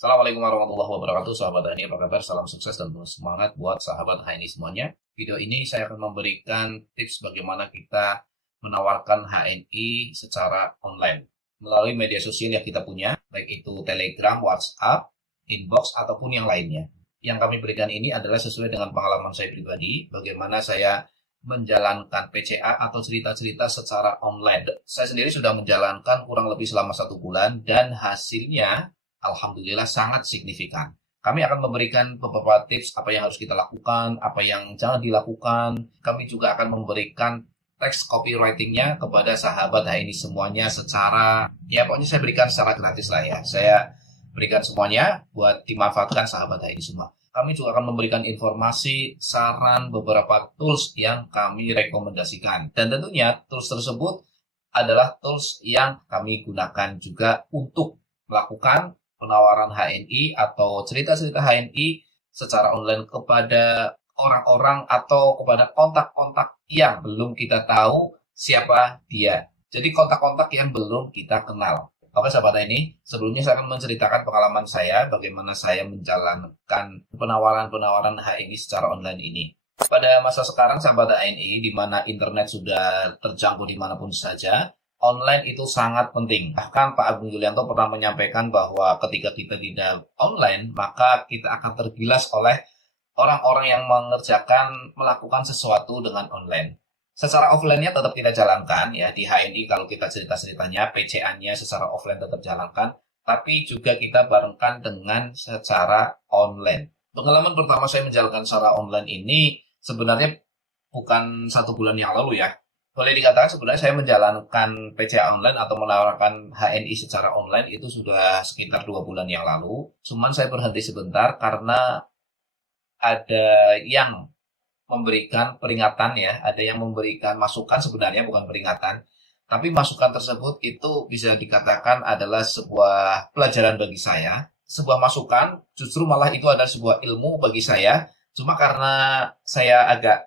Assalamualaikum warahmatullahi wabarakatuh, sahabat HNI, apa kabar? Salam sukses dan penuh semangat buat sahabat HNI semuanya. Video ini saya akan memberikan tips bagaimana kita menawarkan HNI secara online melalui media sosial yang kita punya, baik itu Telegram, WhatsApp, Inbox, ataupun yang lainnya. Yang kami berikan ini adalah sesuai dengan pengalaman saya pribadi, bagaimana saya menjalankan PCA atau cerita-cerita secara online. Saya sendiri sudah menjalankan kurang lebih selama 1 bulan dan hasilnya alhamdulillah sangat signifikan. Kami akan memberikan beberapa tips apa yang harus kita lakukan, apa yang jangan dilakukan. Kami juga akan memberikan teks copywritingnya kepada sahabat HNI semuanya secara, ya pokoknya saya berikan secara gratis lah ya. Saya berikan semuanya buat dimanfaatkan sahabat HNI semua. Kami juga akan memberikan informasi, saran, beberapa tools yang kami rekomendasikan. Dan tentunya tools tersebut adalah tools yang kami gunakan juga untuk melakukan penawaran HNI atau cerita-cerita HNI secara online kepada orang-orang atau kepada kontak-kontak yang belum kita tahu siapa dia. Jadi kontak-kontak yang belum kita kenal. Oke sahabat HNI, sebelumnya saya akan menceritakan pengalaman saya bagaimana saya menjalankan penawaran-penawaran HNI secara online ini. Pada masa sekarang sahabat HNI, di mana internet sudah terjangkau dimanapun saja, online itu sangat penting. Bahkan Pak Agung Yulianto pernah menyampaikan bahwa ketika kita tidak online, maka kita akan tergilas oleh orang-orang yang melakukan sesuatu dengan online. Secara offline-nya tetap kita jalankan ya, di HNI kalau kita cerita-ceritanya, PCA-nya secara offline tetap jalankan, tapi juga kita barengkan dengan secara online. Pengalaman pertama saya menjalankan secara online ini sebenarnya bukan 1 bulan yang lalu ya. Boleh dikatakan sebenarnya saya menjalankan PCA online atau menawarkan HNI secara online itu sudah sekitar 2 bulan yang lalu. Cuman saya berhenti sebentar karena ada yang memberikan peringatan ya, ada yang memberikan masukan sebenarnya bukan peringatan. Tapi masukan tersebut itu bisa dikatakan adalah sebuah pelajaran bagi saya. Sebuah masukan justru malah itu adalah sebuah ilmu bagi saya. Cuma karena saya agak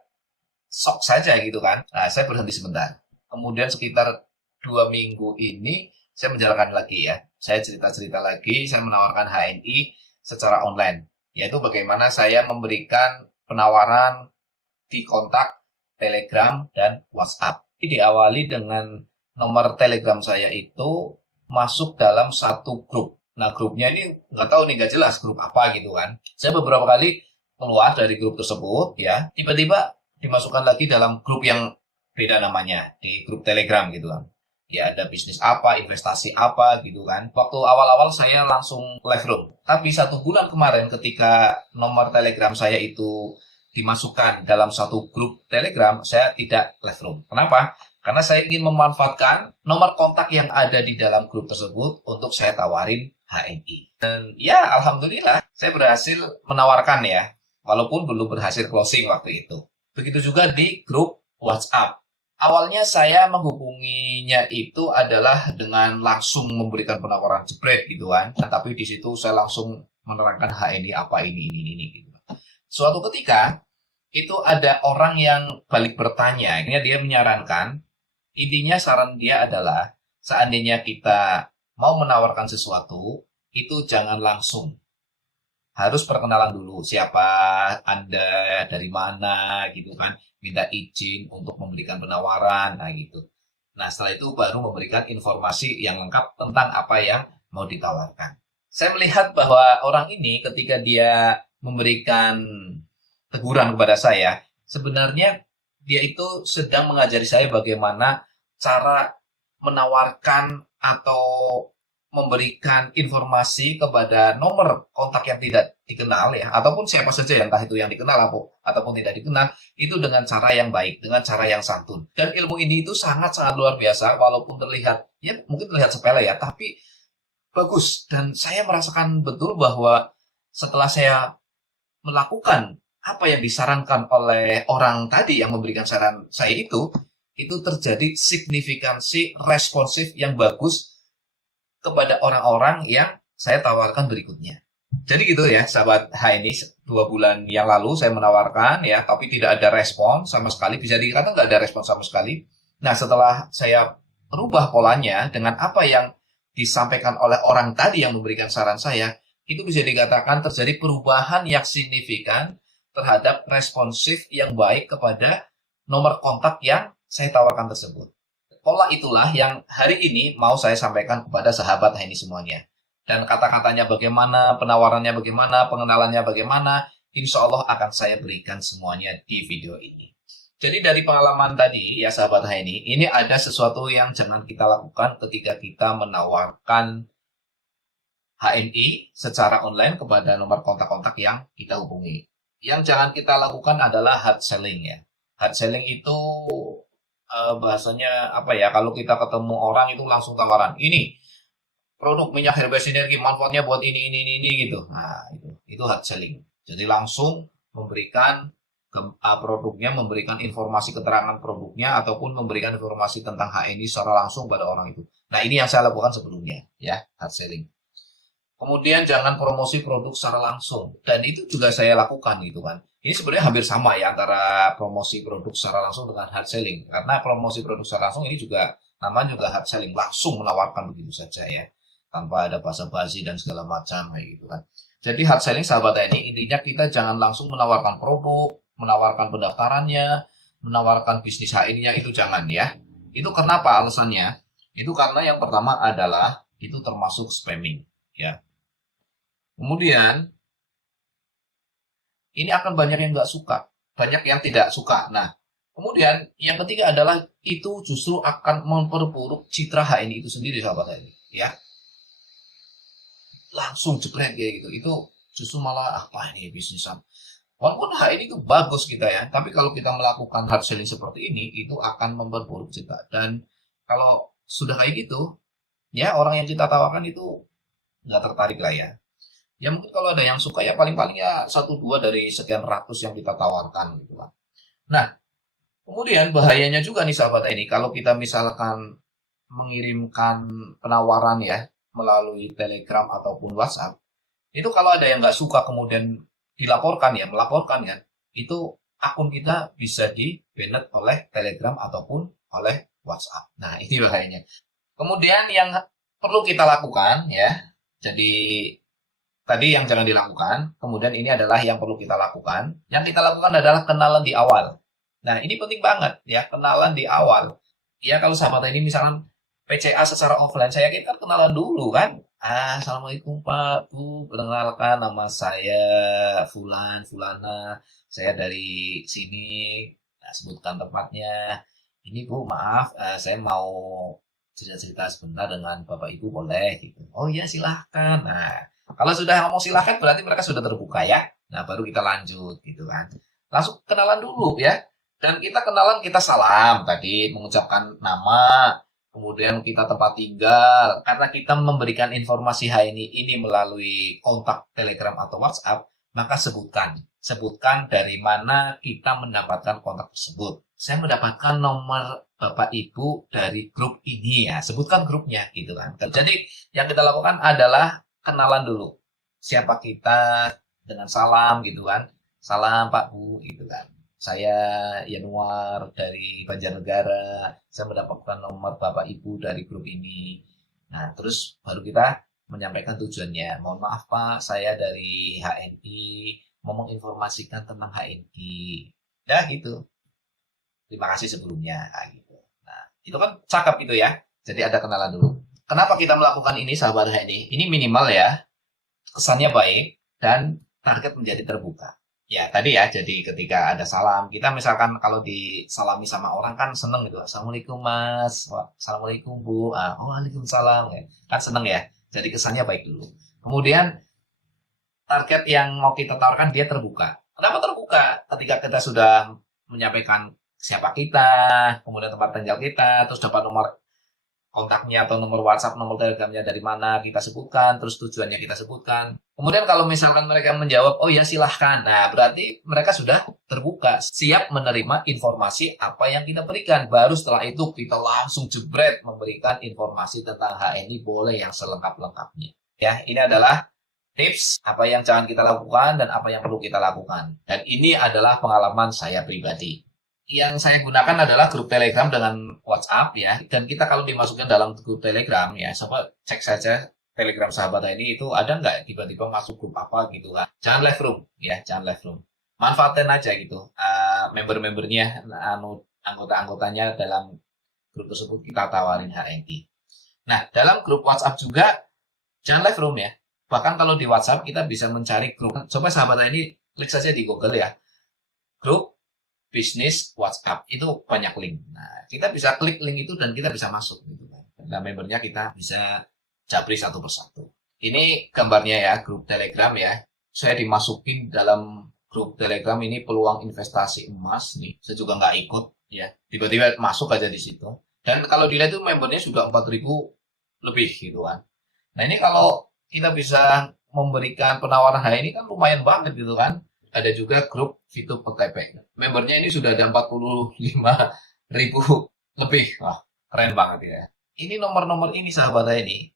shock saja gitu kan. Nah, saya berhenti sebentar. Kemudian sekitar 2 minggu ini saya menjalankan lagi ya. Saya cerita-cerita lagi, saya menawarkan HNI secara online. Yaitu bagaimana saya memberikan penawaran di kontak Telegram dan WhatsApp. Ini diawali dengan nomor Telegram saya itu masuk dalam satu grup. Nah, grupnya ini nggak tahu nih, nggak jelas grup apa gitu kan. Saya beberapa kali keluar dari grup tersebut ya, tiba-tiba dimasukkan lagi dalam grup yang beda namanya, di grup Telegram gitu kan. Ya ada bisnis apa, investasi apa gitu kan. Waktu awal-awal saya langsung live room. Tapi 1 bulan kemarin ketika nomor Telegram saya itu dimasukkan dalam satu grup Telegram, saya tidak live room. Kenapa? Karena saya ingin memanfaatkan nomor kontak yang ada di dalam grup tersebut untuk saya tawarin HNI. Dan ya alhamdulillah saya berhasil menawarkan ya, walaupun belum berhasil closing waktu itu. Begitu juga di grup WhatsApp. Awalnya saya menghubunginya itu adalah dengan langsung memberikan penawaran jebret gitu kan. Tapi di situ saya langsung menerangkan HNI apa ini gitu. Suatu ketika itu ada orang yang balik bertanya, akhirnya dia menyarankan, intinya saran dia adalah seandainya kita mau menawarkan sesuatu, itu jangan langsung. Harus perkenalan dulu, siapa Anda, dari mana gitu kan, minta izin untuk memberikan penawaran, nah gitu. Nah setelah itu baru memberikan informasi yang lengkap tentang apa yang mau ditawarkan. Saya melihat bahwa orang ini ketika dia memberikan teguran kepada saya, sebenarnya dia itu sedang mengajari saya bagaimana cara menawarkan atau memberikan informasi kepada nomor kontak yang tidak dikenal ya, ataupun siapa saja ya, entah itu yang dikenal ataupun tidak dikenal, itu dengan cara yang baik, dengan cara yang santun. Dan ilmu ini itu sangat-sangat luar biasa, walaupun terlihat, ya mungkin terlihat sepele ya, tapi bagus. Dan saya merasakan betul bahwa setelah saya melakukan apa yang disarankan oleh orang tadi yang memberikan saran saya itu terjadi signifikansi responsif yang bagus kepada orang-orang yang saya tawarkan berikutnya. Jadi gitu ya, sahabat HNI, 2 bulan yang lalu saya menawarkan ya, tapi tidak ada respon sama sekali, bisa dikatakan nggak ada respon sama sekali. Nah, setelah saya rubah polanya dengan apa yang disampaikan oleh orang tadi yang memberikan saran saya, itu bisa dikatakan terjadi perubahan yang signifikan terhadap responsif yang baik kepada nomor kontak yang saya tawarkan tersebut. Pola itulah yang hari ini mau saya sampaikan kepada sahabat ini semuanya. Dan kata-katanya bagaimana, penawarannya bagaimana, pengenalannya bagaimana, insya Allah akan saya berikan semuanya di video ini. Jadi dari pengalaman tadi ya sahabat ini ada sesuatu yang jangan kita lakukan ketika kita menawarkan HNI secara online kepada nomor kontak-kontak yang kita hubungi. Yang jangan kita lakukan adalah hard selling ya. Hard selling itu bahasanya apa ya? Kalau kita ketemu orang itu langsung tawaran. Ini produk minyak herbal sinergi manfaatnya buat ini gitu. Nah, itu hard selling. Jadi langsung memberikan produknya, memberikan informasi keterangan produknya ataupun memberikan informasi tentang HNI secara langsung pada orang itu. Nah, ini yang saya lakukan sebelumnya ya, hard selling. Kemudian jangan promosi produk secara langsung. Dan itu juga saya lakukan gitu kan. Ini sebenarnya hampir sama ya antara promosi produk secara langsung dengan hard selling. Karena promosi produk secara langsung ini juga namanya juga hard selling. Langsung menawarkan begitu saja ya. Tanpa ada basa-basi dan segala macam kayak gitu kan. Jadi hard selling sahabat ini intinya kita jangan langsung menawarkan produk, menawarkan pendaftarannya, menawarkan bisnis HI-nya itu jangan ya. Itu kenapa alasannya? Itu karena yang pertama adalah itu termasuk spamming ya. Kemudian ini akan banyak yang nggak suka, banyak yang tidak suka. Nah, kemudian yang ketiga adalah itu justru akan memperburuk citra HNI itu sendiri sahabat ini ya. Langsung jebret kayak gitu. Itu justru malah apa ini bisnisan. Walaupun HNI itu bagus kita ya, tapi kalau kita melakukan hard selling seperti ini, itu akan memperburuk citra. Dan kalau sudah kayak gitu, ya orang yang kita tawarkan itu nggak tertarik lah ya. Ya mungkin kalau ada yang suka ya paling-paling ya 1-2 dari sekian ratus yang kita tawarkan gitu kan. Nah, kemudian bahayanya juga nih sahabat ini kalau kita misalkan mengirimkan penawaran ya melalui Telegram ataupun WhatsApp, itu kalau ada yang nggak suka kemudian dilaporkan ya, melaporkan ya, itu akun kita bisa di-banned oleh Telegram ataupun oleh WhatsApp. Nah, ini bahayanya. Kemudian yang perlu kita lakukan ya, jadi tadi yang jangan dilakukan, kemudian ini adalah yang perlu kita lakukan. Yang kita lakukan adalah kenalan di awal. Nah, ini penting banget ya, kenalan di awal. Ya, kalau sahabat ini misalkan PCA secara offline, saya yakin kan kenalan dulu kan. Assalamualaikum Pak, Bu, perkenalkan nama saya Fulan, Fulana. Saya dari sini, nah, sebutkan tempatnya. Ini Bu, maaf, saya mau cerita-cerita sebentar dengan Bapak Ibu boleh gitu. Oh iya silahkan. Nah, kalau sudah ngomong silahkan berarti mereka sudah terbuka ya. Nah baru kita lanjut gitu kan. Langsung kenalan dulu ya. Dan kita kenalan, kita salam tadi, mengucapkan nama, kemudian kita tempat tinggal. Karena kita memberikan informasi ini melalui kontak Telegram atau WhatsApp, maka sebutkan dari mana kita mendapatkan kontak tersebut. Saya mendapatkan nomor Bapak Ibu dari grup ini ya, sebutkan grupnya gitu kan. Jadi yang kita lakukan adalah kenalan dulu. Siapa kita dengan salam gitu kan. Salam Pak Bu gitu kan. Saya Yanuar dari Banjarnegara. Saya mendapatkan nomor Bapak Ibu dari grup ini. Nah, terus baru kita menyampaikan tujuannya. Mohon maaf Pak, saya dari HNI mau menginformasikan tentang HNI. Ya gitu. Terima kasih sebelumnya. Nah, gitu. Nah, itu kan cakep gitu ya. Jadi ada kenalan dulu. Kenapa kita melakukan ini sahabat HNI? Ini minimal ya. Kesannya baik dan target menjadi terbuka. Ya tadi ya, jadi ketika ada salam, kita misalkan kalau disalami sama orang kan seneng gitu. Assalamualaikum Mas, Assalamualaikum Bu, Waalaikumsalam. Kan seneng ya, jadi kesannya baik dulu. Kemudian target yang mau kita tawarkan dia terbuka. Kenapa terbuka? Ketika kita sudah menyampaikan siapa kita, kemudian tempat tinggal kita, terus dapat nomor kontaknya atau nomor WhatsApp, nomor Telegramnya dari mana kita sebutkan, terus tujuannya kita sebutkan. Kemudian kalau misalkan mereka menjawab, oh ya silahkan. Nah berarti mereka sudah terbuka, siap menerima informasi apa yang kita berikan. Baru setelah itu kita langsung jebret memberikan informasi tentang HNI boleh yang selengkap-lengkapnya. Ya, ini adalah tips apa yang jangan kita lakukan dan apa yang perlu kita lakukan. Dan ini adalah pengalaman saya pribadi. Yang saya gunakan adalah grup Telegram dengan WhatsApp ya. Dan kita kalau dimasukkan dalam grup Telegram ya, coba cek saja Telegram sahabat ini itu ada nggak tiba-tiba masuk grup apa gitu kan. Jangan left room ya, jangan left room. Manfaatin aja gitu. Member-membernya, anggota-anggotanya dalam grup tersebut kita tawarin HNI. Nah, dalam grup WhatsApp juga jangan live room ya. Bahkan kalau di WhatsApp kita bisa mencari grup. Coba sahabat ini klik saja di Google ya. Grup bisnis WhatsApp itu banyak link. Nah, kita bisa klik link itu dan kita bisa masuk gitu kan. Nah, membernya kita bisa japri satu persatu. Ini gambarnya ya, grup Telegram ya. Saya dimasukin dalam grup Telegram ini peluang investasi emas nih. Saya juga nggak ikut ya. Tiba-tiba masuk aja di situ. Dan kalau dilihat itu membernya sudah 4.000 lebih gitu kan. Nah ini kalau kita bisa memberikan penawaran ini kan lumayan banget gitu kan. Ada juga grup Fitur PTP. Membernya ini sudah ada 45.000 lebih. Wah keren banget ya. Ini nomor-nomor ini sahabat ini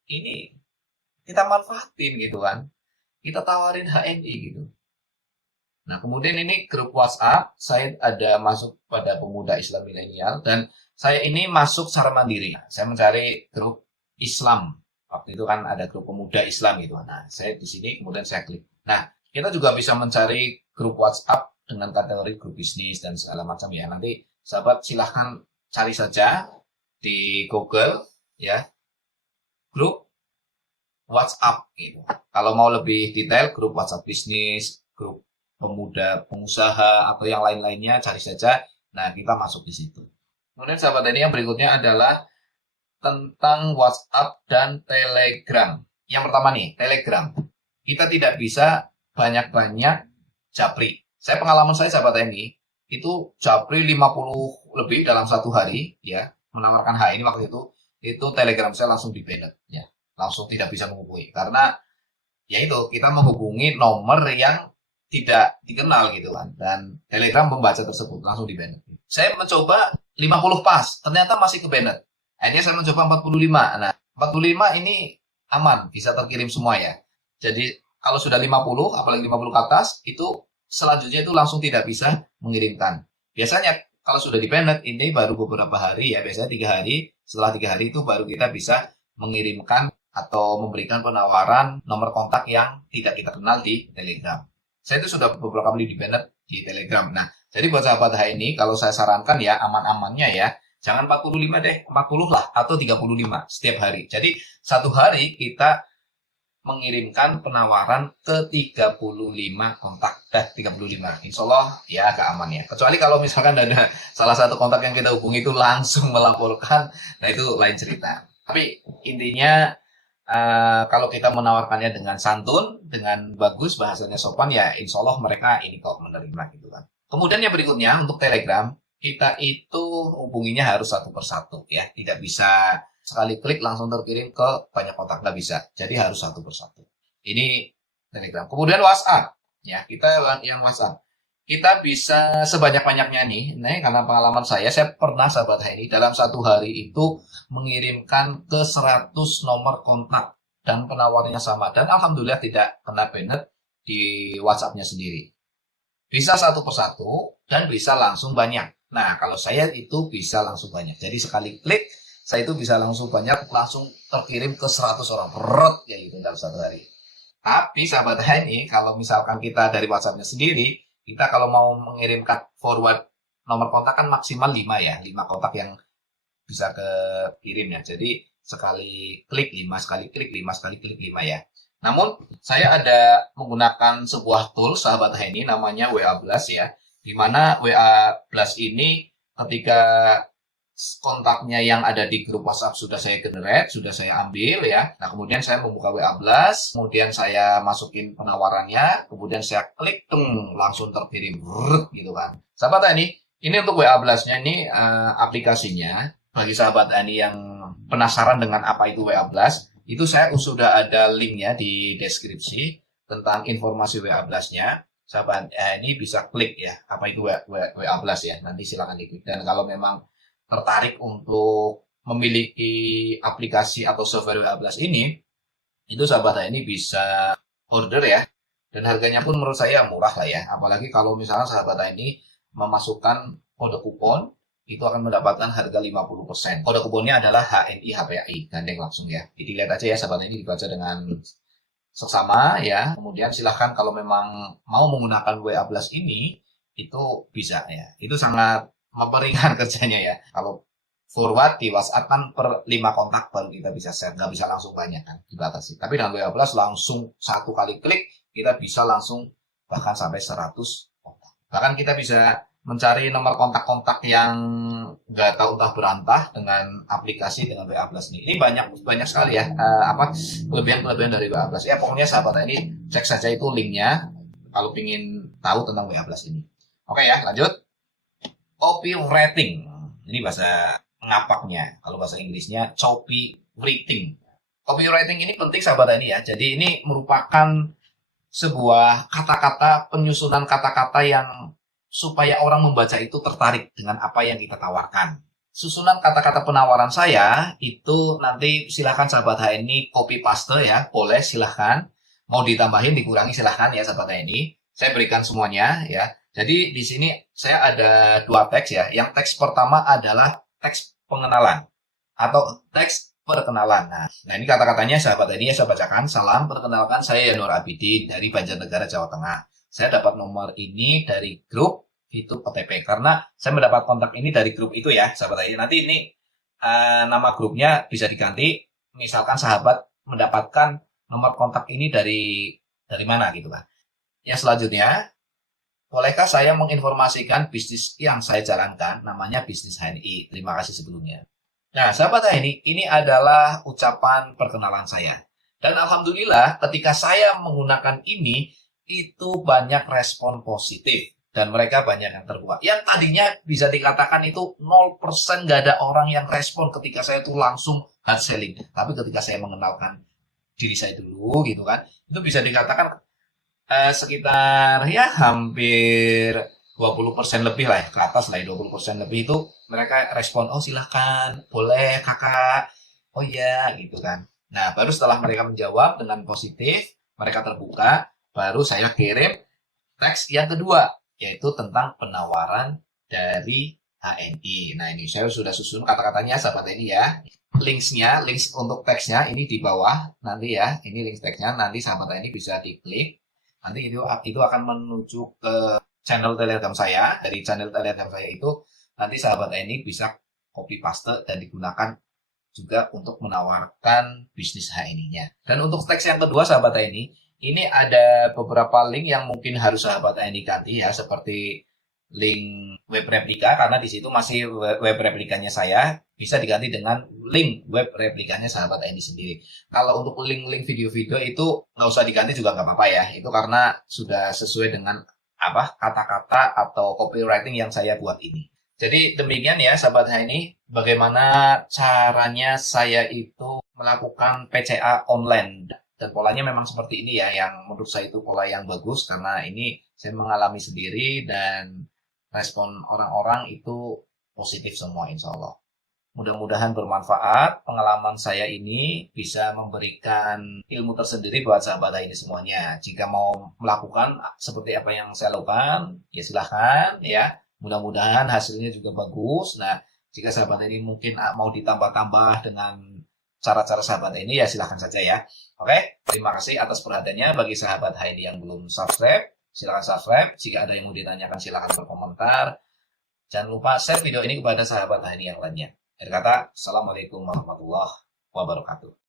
kita manfaatin gitu kan. Kita tawarin HNI gitu. Nah, kemudian ini grup WhatsApp, saya ada masuk pada pemuda Islam milenial dan saya ini masuk secara mandiri. Saya mencari grup Islam. Waktu itu kan ada grup pemuda Islam gitu. Nah, saya di sini kemudian saya klik. Nah, kita juga bisa mencari grup WhatsApp dengan kategori grup bisnis dan segala macam ya. Nanti sahabat silahkan cari saja di Google ya, grup WhatsApp gitu. Kalau mau lebih detail, grup WhatsApp bisnis, grup pemuda, pengusaha, atau yang lain-lainnya, cari saja. Nah, kita masuk di situ. Kemudian sahabat ini yang berikutnya adalah tentang WhatsApp dan Telegram. Yang pertama nih, Telegram. Kita tidak bisa banyak-banyak japri. Saya pengalaman saya sahabat ini, itu japri 50 lebih dalam satu hari, ya, menawarkan ini waktu itu Telegram saya langsung di-banned, ya. Langsung tidak bisa menghubungi. Karena, ya itu, kita menghubungi nomor yang tidak dikenal gitu kan. Dan Telegram membaca tersebut langsung di-banned. Saya mencoba 50 pas, ternyata masih ke-banned. Akhirnya saya mencoba 45. Nah, 45 ini aman, bisa terkirim semua ya. Jadi kalau sudah 50, apalagi 50 ke atas, itu selanjutnya itu langsung tidak bisa mengirimkan. Biasanya kalau sudah di-banned ini baru beberapa hari ya, biasanya 3 hari. Setelah 3 hari itu baru kita bisa mengirimkan atau memberikan penawaran nomor kontak yang tidak kita kenal di Telegram. Saya itu sudah beberapa kali di-banned di Telegram. Nah, jadi buat sahabat ini, kalau saya sarankan ya, aman-amannya ya, jangan 45 deh, 40 lah, atau 35 setiap hari. Jadi, satu hari kita mengirimkan penawaran ke 35 kontak. 35. Insya Allah ya agak aman ya. Kecuali kalau misalkan ada salah satu kontak yang kita hubungi itu langsung melaporkan, nah itu lain cerita. Tapi intinya, kalau kita menawarkannya dengan santun, dengan bagus, bahasanya sopan, ya insya Allah mereka ini kok menerima gitu kan. Kemudian yang berikutnya untuk Telegram, kita itu hubunginya harus satu persatu ya. Tidak bisa sekali klik langsung terkirim ke banyak kontak, nggak bisa. Jadi harus satu persatu. Ini Telegram. Kemudian WhatsApp, ya kita yang WhatsApp. Kita bisa sebanyak-banyaknya nih. Nah, karena pengalaman saya pernah sahabat ini dalam satu hari itu mengirimkan ke 100 nomor kontak dan penawarnya sama. Dan alhamdulillah tidak kena banned di WhatsApp-nya sendiri. Bisa satu persatu dan bisa langsung banyak. Nah, kalau saya itu bisa langsung banyak. Jadi sekali klik, saya itu bisa langsung banyak, langsung terkirim ke 100 orang. Berat ya gitu dalam satu hari. Tapi sahabat ini, kalau misalkan kita dari WhatsApp-nya sendiri, kita kalau mau mengirimkan forward nomor kontak kan maksimal 5 ya. 5 kontak yang bisa kekirim ya. Jadi sekali klik 5, sekali klik 5, sekali klik 5 ya. Namun saya ada menggunakan sebuah tool sahabat ini namanya WA Blast ya. Di mana WA Blast ini ketika kontaknya yang ada di grup WhatsApp sudah saya generate, sudah saya ambil ya. Nah, kemudian saya membuka WA Blast, kemudian saya masukin penawarannya, kemudian saya klik, langsung terkirim, gitu kan. Sahabat ini untuk WA Blast-nya ini aplikasinya. Bagi sahabat Ani yang penasaran dengan apa itu WA Blast, itu saya sudah ada linknya di deskripsi tentang informasi WA Blast-nya. Sahabat ini bisa klik ya, apa itu WA Blast ya. Nanti silakan diklik. Dan kalau memang tertarik untuk memiliki aplikasi atau software WA Blast ini, itu sahabat ini bisa order ya. Dan harganya pun menurut saya murah lah ya. Apalagi kalau misalnya sahabat ini memasukkan kode kupon itu akan mendapatkan harga 50%. Kode kuponnya adalah HNI HPAI, gandeng langsung ya. Jadi lihat aja ya sahabat ini, dibaca dengan seksama ya. Kemudian silahkan kalau memang mau menggunakan WA Blast ini, itu bisa ya. Itu sangat memperingan kerjanya ya. Kalau forward di WhatsApp kan per 5 kontak baru kita bisa share, nggak bisa langsung banyak kan, dibatasi. Tapi dengan WA Blast langsung satu kali klik, kita bisa langsung bahkan sampai 100 kontak. Bahkan kita bisa mencari nomor kontak-kontak yang nggak tahu entah berantah dengan aplikasi dengan WA Plus ini. Ini banyak sekali ya kelebihan-kelebihan dari WA Plus. Ya pokoknya sahabat ini cek saja itu linknya kalau ingin tahu tentang WA Plus ini. Oke ya, lanjut. Copywriting. Ini bahasa ngapaknya. Kalau bahasa Inggrisnya copywriting. Copywriting ini penting sahabat ini ya. Jadi ini merupakan sebuah kata-kata, penyusunan kata-kata yang supaya orang membaca itu tertarik dengan apa yang kita tawarkan. Susunan kata-kata penawaran saya itu nanti silahkan sahabat HNI copy paste ya, boleh silahkan. Mau ditambahin, dikurangi silahkan ya sahabat HNI. Saya berikan semuanya ya. Jadi di sini saya ada 2 teks ya. Yang teks pertama adalah teks pengenalan atau teks perkenalan. Nah ini kata-katanya sahabat HNI ya, saya bacakan. Salam, perkenalkan saya Yanur Abidin dari Banjarnegara, Jawa Tengah. Saya dapat nomor ini dari grup itu OTP karena saya mendapat kontak ini dari grup itu ya sahabat ini. Nanti ini nama grupnya bisa diganti, misalkan sahabat mendapatkan nomor kontak ini dari mana gitu kan. Yang selanjutnya, bolehkah saya menginformasikan bisnis yang saya jalankan, namanya bisnis HNI. Terima kasih sebelumnya. Nah sahabat HNI, ini adalah ucapan perkenalan saya. Dan alhamdulillah ketika saya menggunakan ini, itu banyak respon positif dan mereka banyak yang terbuka. Yang tadinya bisa dikatakan itu 0% nggak ada orang yang respon ketika saya itu langsung hard selling. Tapi ketika saya mengenalkan diri saya dulu gitu kan, itu bisa dikatakan sekitar ya hampir 20% lebih lah ya, ke atas lah ya, 20% lebih itu mereka respon, oh silahkan, boleh kakak, oh iya gitu kan. Nah baru setelah mereka menjawab dengan positif, mereka terbuka, baru saya kirim teks yang kedua, yaitu tentang penawaran dari HNI. Nah ini saya sudah susun kata-katanya sahabat ini ya. Links untuk teksnya ini di bawah nanti ya. Ini link teksnya, nanti sahabat ini bisa diklik. Nanti itu akan menuju ke channel Telegram saya. Dari channel Telegram saya itu nanti sahabat ini bisa copy paste dan digunakan juga untuk menawarkan bisnis HNI-nya. Dan untuk teks yang kedua sahabat ini ada beberapa link yang mungkin harus sahabat HNI ganti ya, seperti link web replika karena di situ masih web replikanya saya, bisa diganti dengan link web replikanya sahabat HNI sendiri. Kalau untuk link-link video-video itu nggak usah diganti juga nggak apa-apa ya, itu karena sudah sesuai dengan kata-kata atau copywriting yang saya buat ini. Jadi demikian ya sahabat HNI, bagaimana caranya saya itu melakukan PCA online. Dan polanya memang seperti ini ya, yang menurut saya itu pola yang bagus karena ini saya mengalami sendiri dan respon orang-orang itu positif semua insya Allah. Mudah-mudahan bermanfaat, pengalaman saya ini bisa memberikan ilmu tersendiri buat sahabat ini semuanya. Jika mau melakukan seperti apa yang saya lakukan, ya silahkan ya. Mudah-mudahan hasilnya juga bagus. Nah, jika sahabat ini mungkin mau ditambah-tambah dengan cara-cara sahabat ini ya silahkan saja ya. Oke, terima kasih atas perhatiannya. Bagi sahabat HNI yang belum subscribe, silahkan subscribe. Jika ada yang mau ditanyakan silahkan berkomentar. Jangan lupa share video ini kepada sahabat HNI yang lainnya. Akhir kata, Assalamualaikum warahmatullahi wabarakatuh.